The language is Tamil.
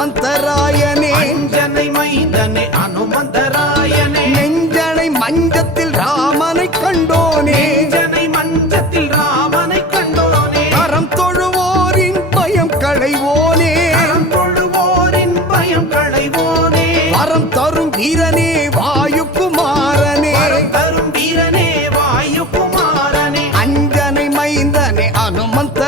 அனுமந்தராயனே அஞ்சனை மைந்தனே அனுமந்தராயனே நெஞ்சனை மஞ்சத்தில் ராமனை கண்டோனே நெஞ்சனை மஞ்சத்தில் ராமனை கண்டோனே கரம் தொழுவோரின் பயம் களைவோனே கரம் தொழுவோரின் பயம் களைவோனே வரம் தரும் வீரனே வாயுகுமாரனே வரம் தரும் வீரனே வாயுகுமாரனே அஞ்சனை மைந்தனே அனுமந்த